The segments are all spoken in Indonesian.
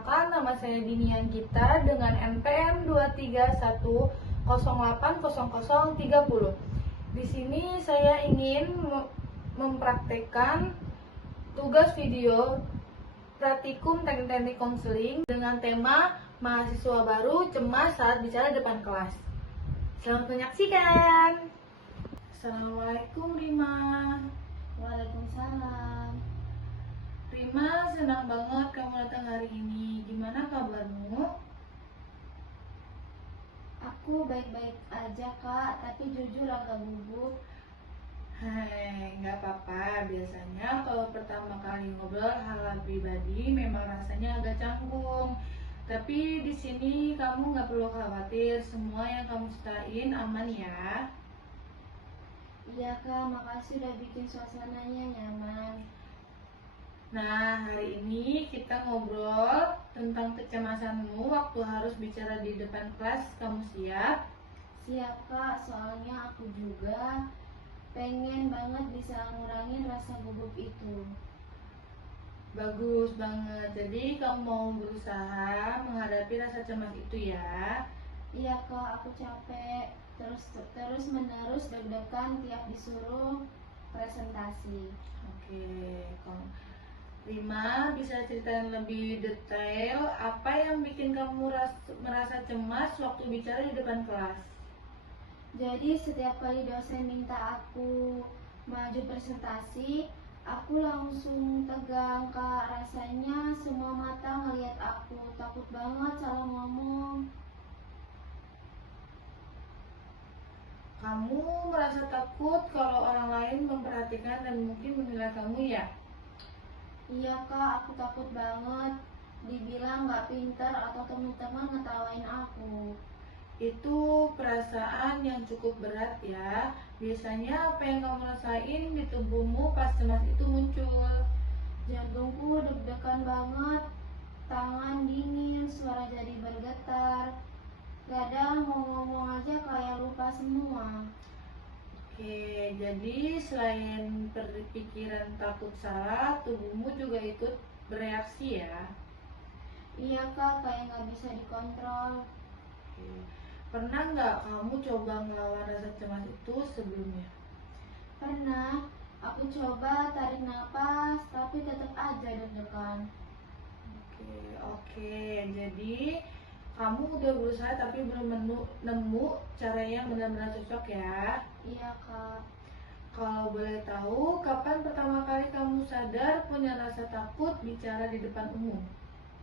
Perkenalkan, nama saya Dinian Gita dengan NPM 231080030. Di sini saya ingin mempraktekkan tugas video praktikum teknik-teknik konseling dengan tema mahasiswa baru cemas saat bicara depan kelas. Selamat menyaksikan. Assalamualaikum Rima. Waalaikumsalam. Rima, senang banget kamu datang hari ini. Gimana kabarmu? Aku baik-baik aja kak, tapi jujur agak gugup. Hai, nggak apa-apa. Biasanya kalau pertama kali ngobrol hal pribadi memang rasanya agak canggung. Tapi di sini kamu nggak perlu khawatir. Semua yang kamu ceritain aman ya. Iya kak, makasih udah bikin suasananya nyaman. Nah, hari ini kita ngobrol tentang kecemasanmu waktu harus bicara di depan kelas. Kamu siap? Siap kak, soalnya aku juga pengen banget bisa ngurangin rasa gugup itu. Bagus banget. Jadi kamu mau berusaha menghadapi rasa cemas itu ya. Iya kak, aku capek. Terus menerus deg-degan tiap disuruh presentasi. Oke, Rima, bisa ceritain lebih detail apa yang bikin kamu merasa cemas waktu bicara di depan kelas? Jadi setiap kali dosen minta aku maju presentasi, aku langsung tegang kak. Rasanya semua mata ngeliat aku, takut banget salah ngomong. Kamu merasa takut kalau orang lain memperhatikan dan mungkin menilai kamu ya? Iya kak, aku takut banget dibilang gak pinter atau teman-teman ngetawain aku. Itu perasaan yang cukup berat ya. Biasanya apa yang kamu rasain di tubuhmu pas cemas itu muncul? Jantungku deg-degan banget, tangan dingin, suara jadi bergetar. Kadang mau ngomong aja kayak lupa semua. Oke, jadi selain berpikiran takut salah, tubuhmu juga ikut bereaksi ya? Iya kak, kayak gak bisa dikontrol. Oke. Pernah nggak kamu coba ngelawan rasa cemas itu sebelumnya? Pernah, aku coba tarik napas, tapi tetap aja deg-degan. Oke. Jadi kamu udah berusaha tapi belum nemu cara yang benar-benar cocok ya? Iya kak. Kalau boleh tahu, kapan pertama kali kamu sadar punya rasa takut bicara di depan umum?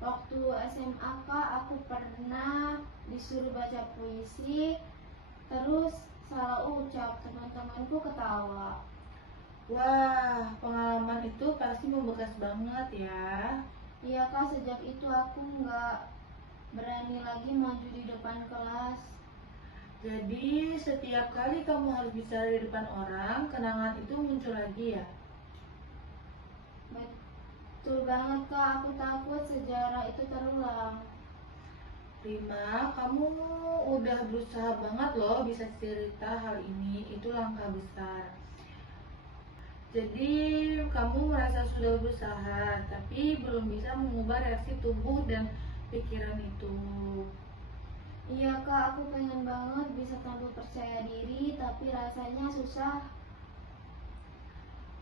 Waktu SMA kak, aku pernah disuruh baca puisi, terus salah ucap, teman-temanku ketawa. Wah, pengalaman itu pasti membekas banget ya. Iya kak, sejak itu aku nggak berani lagi maju di depan kelas. Jadi setiap kali kamu harus bicara di depan orang, kenangan itu muncul lagi ya? Betul banget kak, aku takut sejarah itu terulang. Rima, kamu udah berusaha banget loh bisa cerita hal ini, itu langkah besar. Jadi kamu merasa sudah berusaha, tapi belum bisa mengubah reaksi tubuh dan pikiran itu. Iya kak, aku pengen banget bisa tampil percaya diri, tapi rasanya susah.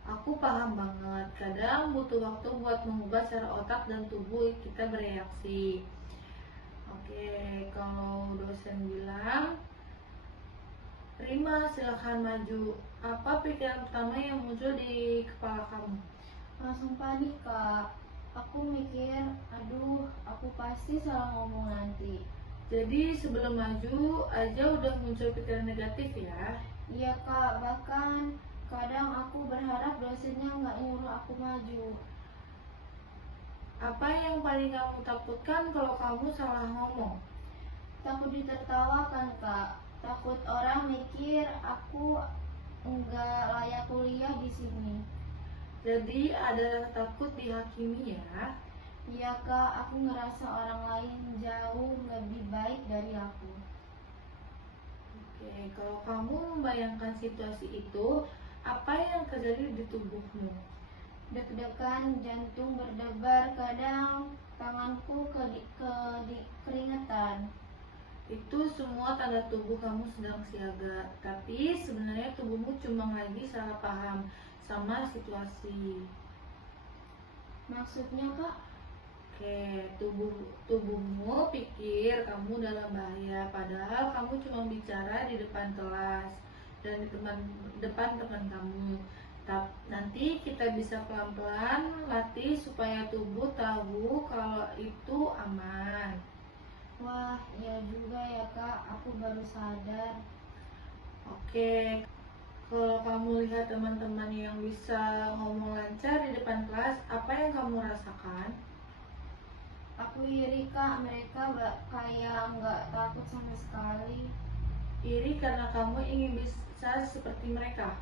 Aku paham banget, kadang butuh waktu buat mengubah cara otak dan tubuh kita bereaksi. Oke, kalau dosen bilang, Rima silahkan maju. Apa pikiran pertama yang muncul di kepala kamu? Langsung panik kak. Aku mikir, aduh, aku pasti salah ngomong nanti. Jadi sebelum maju aja udah muncul pikiran negatif ya? Iya kak, bahkan kadang aku berharap dosennya nggak nyuruh aku maju. Apa yang paling kamu takutkan kalau kamu salah ngomong? Takut ditertawakan kak, takut orang mikir aku nggak layak kuliah di sini. Jadi ada rasa takut dihakimi ya? Iya kak, aku ngerasa orang lain jauh lebih baik dari aku. Oke, kalau kamu membayangkan situasi itu, apa yang terjadi di tubuhmu? Deg-degan, jantung berdebar, kadang tanganku aku keringetan. Itu semua tanda tubuh kamu sedang siaga, tapi sebenarnya tubuhmu cuma lagi salah paham sama situasi. Maksudnya Kak? Oke, tubuhmu pikir kamu dalam bahaya, padahal kamu cuma bicara di depan kelas dan di depan teman kamu. Nanti kita bisa pelan-pelan latih supaya tubuh tahu kalau itu aman. Wah, iya juga ya Kak, aku baru sadar. Oke, kalau kamu lihat teman-teman yang bisa ngomong lancar di depan kelas, apa yang kamu rasakan? Aku iri Kak, mereka kayak nggak takut sama sekali. Iri karena kamu ingin bisa seperti mereka.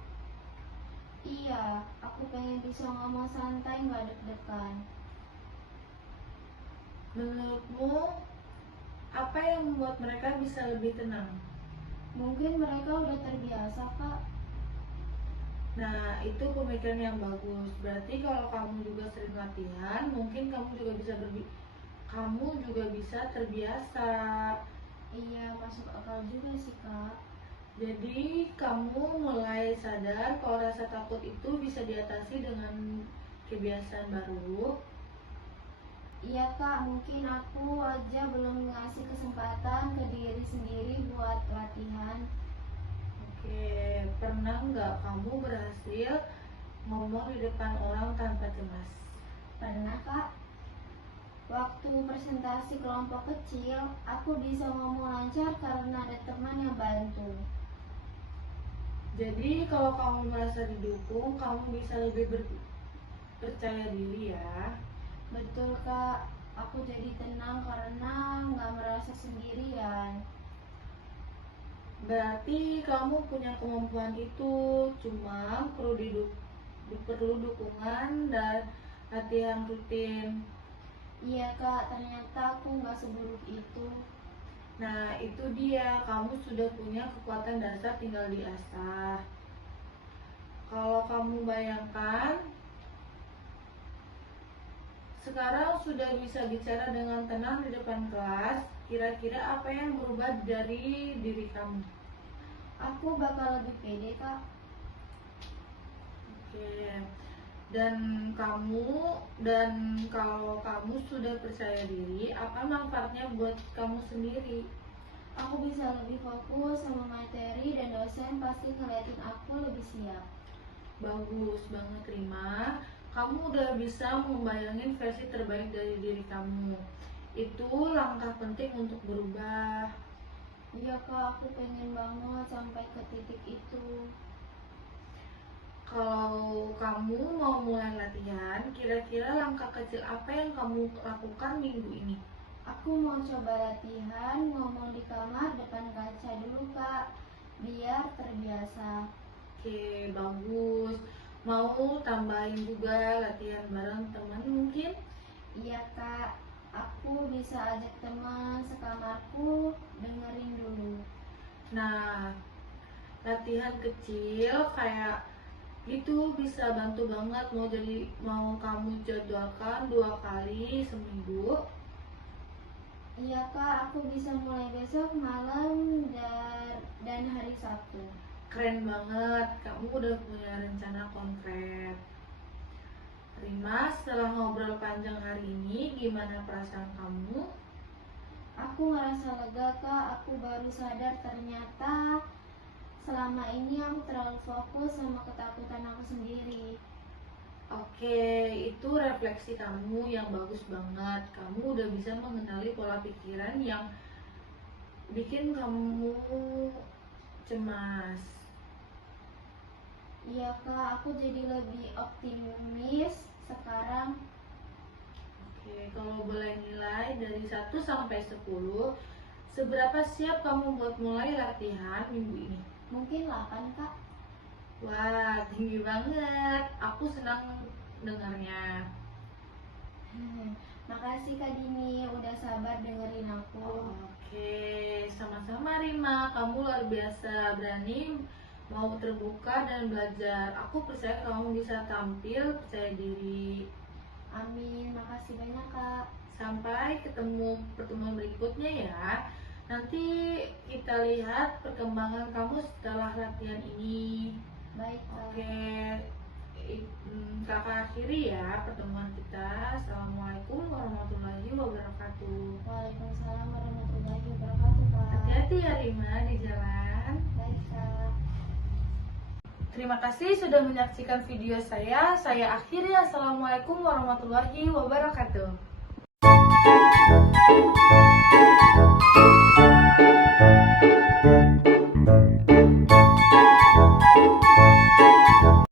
Iya, aku pengen bisa ngomong santai nggak deg-degan. Menurutmu, apa yang membuat mereka bisa lebih tenang? Mungkin mereka udah terbiasa Kak. Nah, itu pemikiran yang bagus. Berarti kalau kamu juga sering latihan, mungkin kamu juga bisa terbiasa. Iya, masuk akal juga sih Kak. Jadi, kamu mulai sadar kalau rasa takut itu bisa diatasi dengan kebiasaan baru. Iya Kak, mungkin aku aja belum ngasih kesempatan ke diri sendiri buat latihan. Oke, pernah nggak kamu berhasil ngomong di depan orang tanpa cemas? Pernah Kak, waktu presentasi kelompok kecil, aku bisa ngomong lancar karena ada teman yang bantu. Jadi kalau kamu merasa didukung, kamu bisa lebih percaya diri ya. Betul Kak, aku jadi tenang karena nggak merasa sendirian. Berarti kamu punya kemampuan itu, cuma perlu dukungan dan latihan rutin. Iya Kak, ternyata aku nggak seburuk itu. Nah, itu dia, kamu sudah punya kekuatan dasar, tinggal diasah. Kalau kamu bayangkan, sekarang sudah bisa bicara dengan tenang di depan kelas, kira-kira apa yang berubah dari diri kamu? Aku bakal lebih pede Kak. Oke. Dan kalau kamu sudah percaya diri, apa manfaatnya buat kamu sendiri? Aku bisa lebih fokus sama materi dan dosen pasti ngeliatin aku lebih siap. Bagus banget, Rima. Kamu udah bisa membayangin versi terbaik dari diri kamu. Itu langkah penting untuk berubah. Iya Kak, aku pengen banget sampai ke titik itu. Kalau kamu mau mulai latihan, kira-kira langkah kecil apa yang kamu lakukan minggu ini? Aku mau coba latihan ngomong di kamar depan kaca dulu Kak, biar terbiasa. Oke, bagus. Mau tambahin juga latihan bareng teman mungkin? Iya Kak, aku bisa ajak teman sekamarku dengerin dulu. Nah, latihan kecil kayak itu bisa bantu banget. Mau kamu jadwalkan 2 kali seminggu. Iya Kak, aku bisa mulai besok malam dan hari Sabtu. Keren banget, kamu udah punya rencana konkret. Rima, setelah ngobrol panjang hari ini, gimana perasaan kamu? Aku ngerasa lega Kak, aku baru sadar ternyata selama ini aku terlalu fokus sama ketakutan aku sendiri. Oke, itu refleksi kamu yang bagus banget. Kamu udah bisa mengenali pola pikiran yang bikin kamu cemas. Iya Kak, aku jadi lebih optimis sekarang. Oke, kalau boleh nilai dari 1 sampai 10, seberapa siap kamu buat mulai latihan minggu ini? Mungkin 8 Kak. Wah, tinggi banget. Aku senang dengarnya. Makasih Kak Dini udah sabar dengerin aku. Oke, sama-sama Rima. Kamu luar biasa berani mau terbuka dan belajar. Aku percaya kamu bisa tampil percaya diri. Amin, makasih banyak Kak. Sampai ketemu pertemuan berikutnya ya. Nanti kita lihat perkembangan kamu setelah latihan ini. Baik Kak. Oke, kakak akhiri ya pertemuan kita. Assalamualaikum warahmatullahi wabarakatuh. Waalaikumsalam warahmatullahi wabarakatuh Kak. Hati-hati ya Rima di jalan. Baik Kak. Terima kasih sudah menyaksikan video saya. Saya akhiri. Assalamualaikum warahmatullahi wabarakatuh.